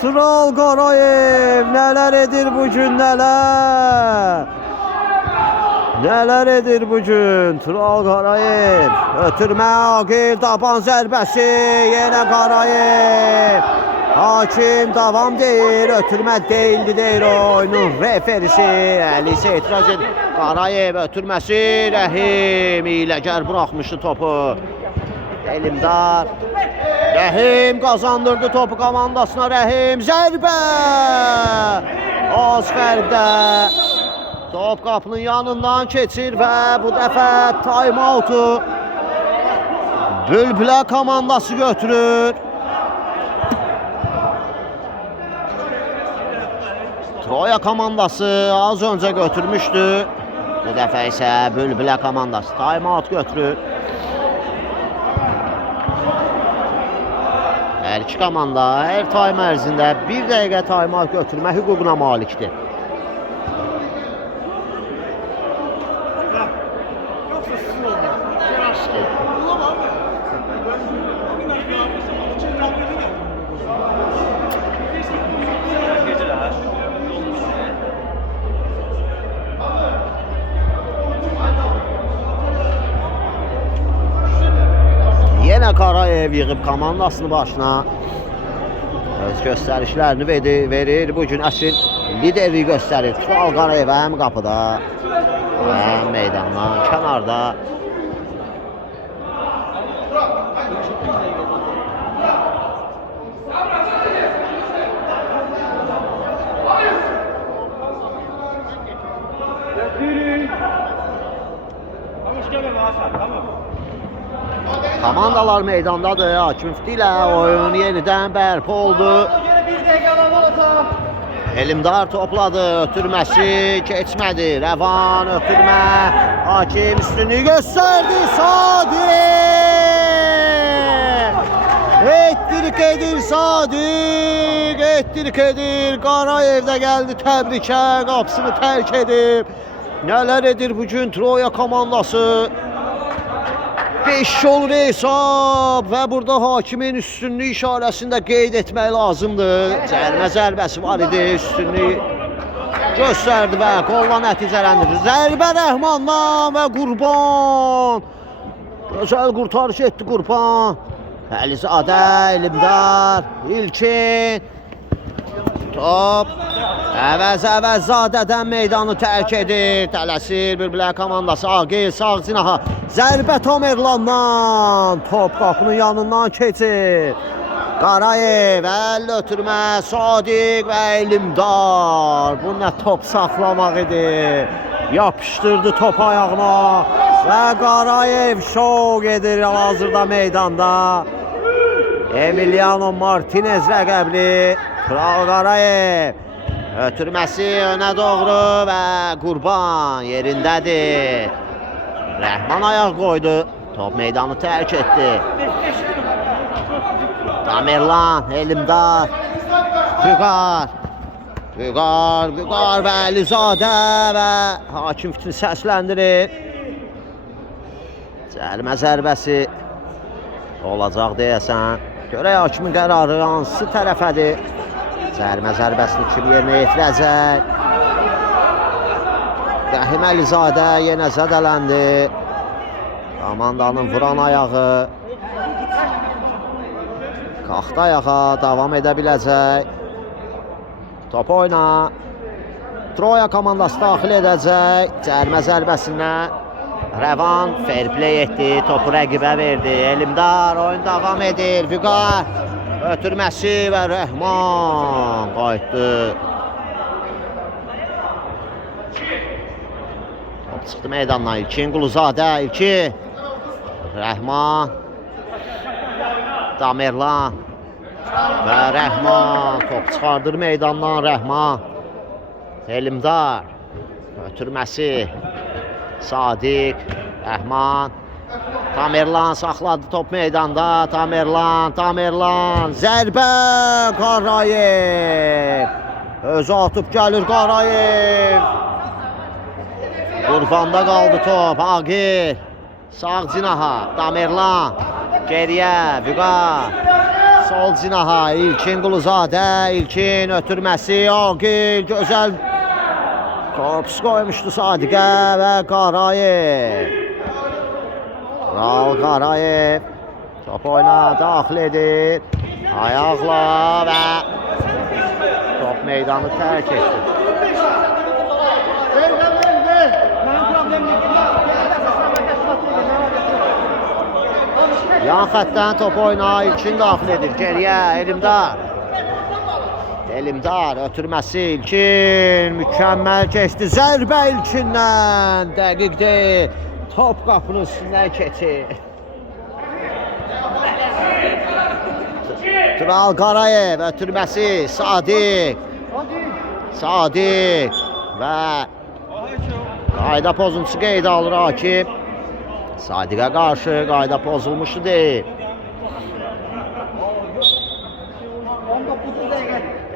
Tural Qarayev nələr edir bugün, nələr. Nələr edir bugün Tural Qarayev. Ötürmə Aqil, taban zərbəsi, yenə Qarayev. Hakim davam deyir, ötürmə deyildi deyir oyunun referisi. Əlisə etiraz edir. Qarayev ötürməsi, Rəhim iləgər buraxmışdı topu. Elimdar. Rəhim qazandırdı topu komandasına, Rəhim zərbə. Az fərqdə. Top qapının yanından keçir və bu dəfə time-out'u Bülbülə komandası götürür. Troya komandası az öncə götürmüşdü. Bu dəfə isə Bülbülə komandası time-out götürür. Hər iki komanda hər time ərzində 1 dəqiqə time-out götürmə hüququna malikdir. Yenə Qarayev yığıb komandasını başına. Öz göstərişlərini verir. Bugün əsl liderliyi göstərir. Tural Qarayev həm qapıda, həm meydandan kənarda. Komandalar meydandadır. Hakim ilə oyun yenidən bərpa oldu. Elimdar topladı. Ötürməsi keçmədi. Rəvan ötürmə. Hakim üstünlüyü göstərdi. Sadiq! Ettirik edir Sadiq. Ettirik edir. Qarayev də gəldi təbrikə. Qapısını tərk edib. Nələr edir bugün Troya komandası. 5 olur hesab və burada hakimin üstünlüyü işarəsində qeyd etmək lazımdır. Cərmə zərbəsi var idi, üstünlüyü göstərdi və qolla nəticələndirir. Zərbə Rəhmandan və Qurban. Gözəl qurtarış etdi Qurban. Əlizadə, Elimdar, İlkin. Top Əvəzadədən meydanı tərk edir. Tələsir Bülbülə komandası. Aqil sağ cinaha. Zərbə Tamerlandan. Top qapının yanından keçir. Qarayev əl ötürmə. Sadiq və Elimdar. Bu nə top saxlamaq idi. Yapışdırdı top ayağına. Və Qarayev şov edir hazırda meydanda. Emiliano Martinez rəqəbli Tural Qarayev. Ötürməsi önə doğru və Qurban yerindədir. Rəhman ayaq qoydu. Top meydanı tərk etdi. Tamerlan, Elimdar, Vüqar və Əlizadə və hakim fitini səsləndirir. Cərimə zərbəsi olacaq deyəsən. Görək hakimin qərarı hansı tərəfədir. Cərimə zərbəsini kim yerinə yetirəcək. Rəhim Əlizadə yenə zədələndi. Komandanın vuran ayağı. Qalxdı ayağa, davam edə biləcək. Top oyna. Troya komandası daxil edəcək. Cərimə zərbəsinə. Rəvan fair play etdi, topu rəqibə verdi. Elimdar oyun davam edir. Vüqar ötürməsi və Rəhman qayıtdı. Top çıxdı meydandan. İlkin Quluzadə, İlkin. Rəhman. Damerlan və Rəhman. Top çıxardır meydandan Rəhman. Elimdar ötürməsi. Sadiq, Rəhman. Tamerlan saxladı top meydanda. Tamerlan. Zərbə Qarayev. Özü atıb gəlir Qarayev. Qurbanda qaldı top. Agil. Sağ cinaha. Tamerlan. Geriyə. Vüqar. Sol cinaha. İlkin Quluzadə. İlkin ötürməsi. Agil. Gözəl. Korpus qoymuşdu Sadiqə və Qarayev. Ral Qarayev. Top oyuna daxil edir. Ayaqla və top meydanı tərk etdi. Yan xəttdən top oyuna İlkin daxil edir. Geriyə Elimdar. Elimdar ötürməsi İlkin. Mükəmməl keçdi. Zərbə İlkindən. Dəqiq deyil. Top qapının üstündən keçir. Tural Qarayev ötürməsi. Sadiq. Və qayda pozuntusu qeydə alır hakim. Sadiqə qarşı qayda pozulmuşdu deyil.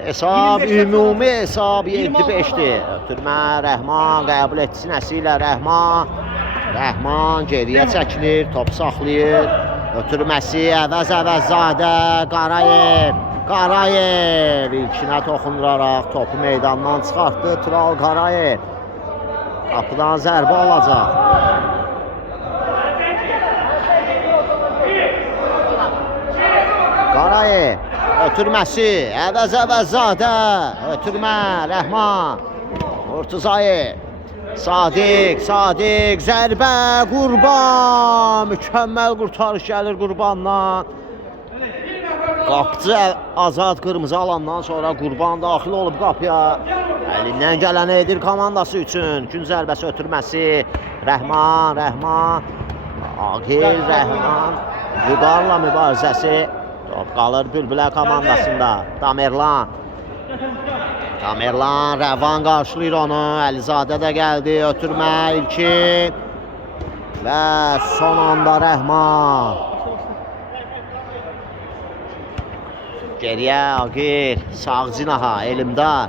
Hesab, ümumi hesab 7-5'dir. Ötürmə, Rəhman qəbul etdi sinəsi ilə Rəhman geriyə çəkilir, top saxlayır. Ötürməsi, Əvəzzadə, Qarayev ilkinə toxunduraraq topu meydandan çıxartdı. Tural Qarayev qapıdan zərbə alacaq. Qarayev ötürməsi, Əvəzzadə, ötürmə, Rəhman, Murtuzayev, Sadiq, zərbə, Qurban, mükəmməl qurtarış gəlir Qurbandan. Qapıcı Azad qırmızı alandan sonra Qurban daxil olub qapıya. Əlindən gələni edir komandası üçün. Gün zərbəsi ötürməsi, Rəhman, Agil, Rəhman, Vüqarla mübarizəsi. Top qalır Bülbülə komandasında. Tamerlan, Rəvan qarşılayır onu. Əlizadə də gəldi. Ötürmə, İlkin. Və son anda Rəhman. Geriyə Agil. Sağ cinaha, Elimdar.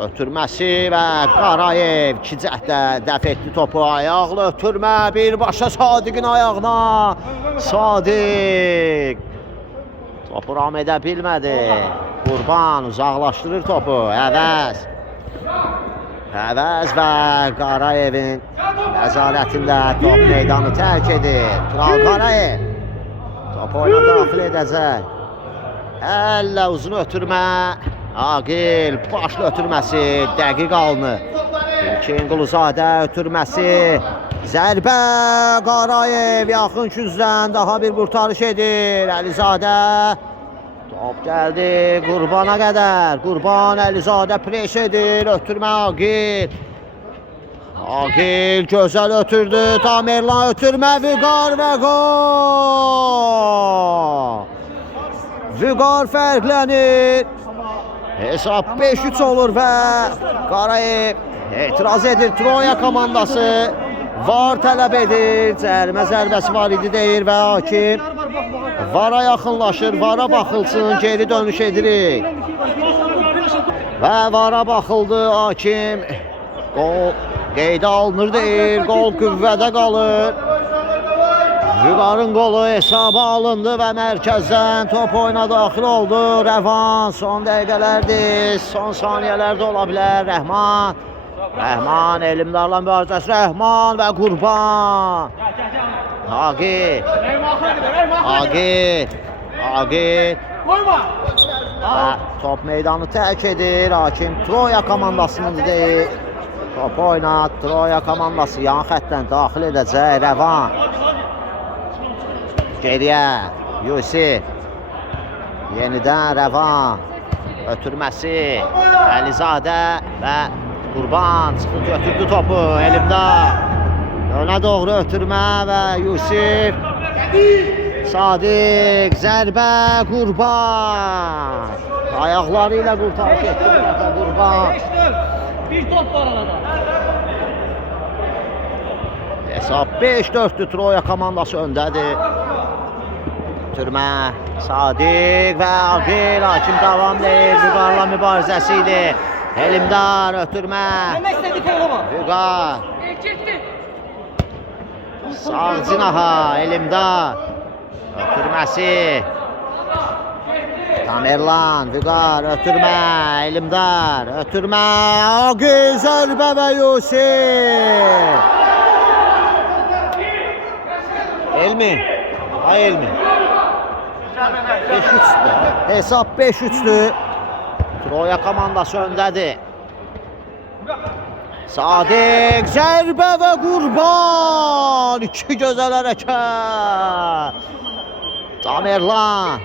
Ötürməsi və Qarayev 2 cəhdə dəf etdi topu. Ayaqla ötürmə, birbaşa Sadiqin ayağına. Sadiq topu ram edə bilmədi. Qurban uzaqlaşdırır topu. Əvəz və Qarayevin nəzarətində top meydanı tərk edir. Tural Qarayev top oyuna daxil edəcək. Əllə uzun ötürmə. Agil başlı ötürməsi, dəqiq alınır. İlkin Quluzadə ötürməsi. Zərbə, Qarayev yaxın küzdən daha bir qurtarış edir. Əlizadə top gəldi Qurbana qədər. Qurban Əlizadə pres edir. Ötürmə Agil gözəl ötürdü. Tamerlan ötürmə, Vüqar və gol. Vüqar fərqlənir. Hesab 5-3 olur və Qarayev etiraz edir. Troya komandası var tələb edir. Cərimə zərbəsi var idi deyir və hakim vara yaxınlaşır. Vara baxılsın, geri dönüş edirik. Və vara baxıldı, hakim gol qeydə alınır deyir. Gol qüvvədə qalır. Vüqarın qolu hesaba alındı və mərkəzdən top oyuna daxil oldu. Rəvan son dəqiqələrdir, son saniyələrdə ola bilər. Rəhman Elmdarla mübarizəsi. Rəhman və Qurban. Aqil. Və top meydanı tərk edir. Hakim Troya komandasının deyil. Top oynat. Troya komandası yan xəttdən daxil edəcək. Rəvan. Geriyə. Yusif. Yenidən Rəvan. Ötürməsi. Əlizadə və Qurban çıxdı, götürdü topu. Elmdar. Önə doğru ötürmə və Yusif. Sadiq. Zərbə. Qurban. Ayaqları ilə qurtarış etdi Qurban. Bir top var arada. Hesab 5-4'dür. Troya komandası öndədir. Ötürmə. Sadiq və Aqil. Hakim davam edir. Vüqarla mübarizəsi idi. Elmdar ötürmə. Vüqar. Sağ cinaha Elmdar. Ötürməsi. Tamerlan, Vüqar, ötürmə, Elmdar, ötürmə, Aqil, zərbə və Yusif. Elmi, ay Elmi. 5-3'dür. Hesab 5-3'dür. Troya komandası öndədir. Sadiq, zərbə və Qurban. İki gözəl hərəkət. Tamerlan.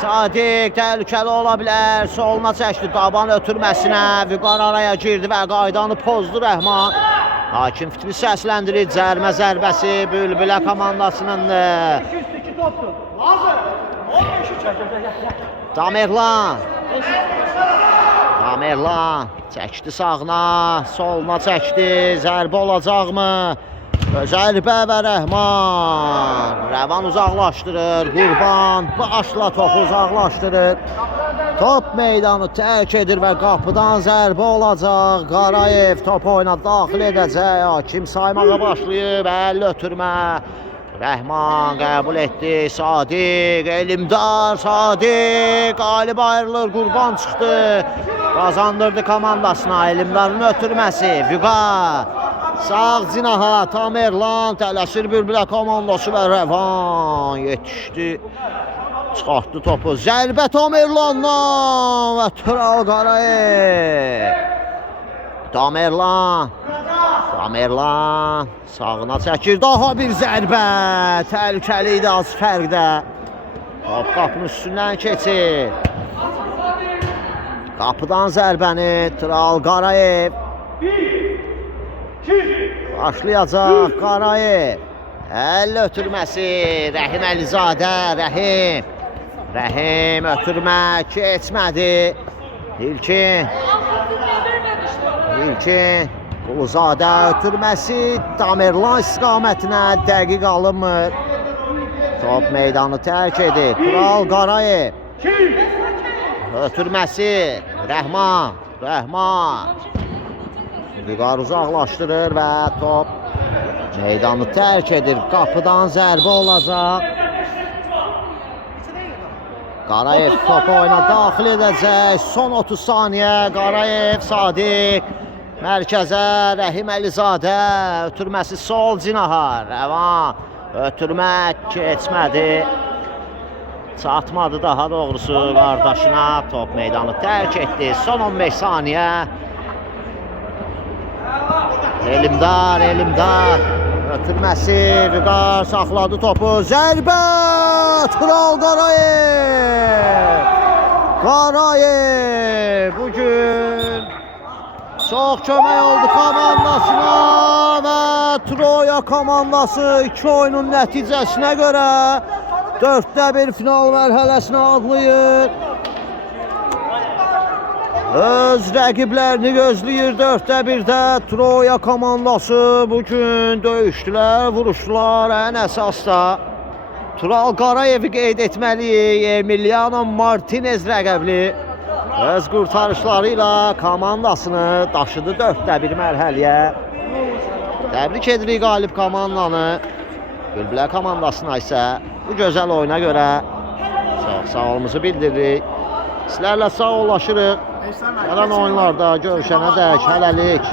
Sadiq təhlükəli ola bilər. Soluna çəkdi, Daban ötürməsinə. Vüqar araya girdi və qaydanı pozdu Rəhman. Hakim fitri səsləndirir. Cərmə zərbəsi Bülbülə komandasınındır. Tamerlan çəkdi sağına, soluna çəkdi. Zərbə olacaqmı? Zərbə və Rəhman. Rəvan uzaqlaşdırır. Qurban başla topu uzaqlaşdırır. Top meydanı tərk edir və qapıdan zərbə olacaq. Qarayev top oyuna daxil edəcək. Hakim saymağa başlayıb. Əlli ötürmə. Rəhman qəbul etdi. Sadiq, Elmdar, Sadiq. Qalib ayrılır. Qurban çıxdı. Qazandırdı komandasına. Elmdarın ötürməsi. Vüqar. Sağ cinaha Tamerlan. Tələsir Bülbülə komandası və Rəvan yetişdi. Çıxartdı topu. Zərbə Tamerlandan və Tural Qarayev. Tamerlan sağına çəkir. Daha bir zərbə. Təhlükəli idi az fərqdə. Top qapının üstündən keçir. Qapıdan zərbəni Tural Qarayev. Başlayacaq Qarayev. Əlli ötürməsi. Rəhim Əlizadə. Rəhim ötürmə keçmədi. İlkin Quluzadə ötürməsi. Tamerlan istiqamətinə dəqiq alınmır. Top meydanı tərk edir. Tural Qarayev. Ötürməsi. Rəhman. Vüqar uzaqlaşdırır və top meydanı tərk edir. Qapıdan zərbə olacaq. Qarayev topu oyuna daxil edəcək. Son 30 saniyə. Qarayev, Sadiq. Mərkəzə Rəhim Əlizadə. Ötürməsi sol cinaha. Rəvan. Ötürmək keçmədi. Çatmadı daha doğrusu qardaşına. Top meydanı tərk etdi. Son 15 saniyə. Elmdar. Ötürməsi. Vüqar saxladı topu. Zərbə. Tural Qarayev. Bugün çox kömək oldu komandasına və Troya komandası 2 oyunun nəticəsinə görə 4-1 final mərhələsinə adlayır. Öz rəqiblərini gözləyir 4-1-də. Troya komandası bugün döyüşdülər, vuruşdular. Ən əsasda Tural Qarayevi qeyd etməliyik. Emiliano Martinez rəqəbli. öz qurtarışlarıyla komandasını daşıdı 4-1 mərhələyə. Təbrik edirik qalib komandanı. Gülbülə komandasına isə bu gözəl oyuna görə çox sağ olumuzu bildiririk. Sizlərlə sağollaşırıq. Qalan oyunlarda görüşənədək hələlik.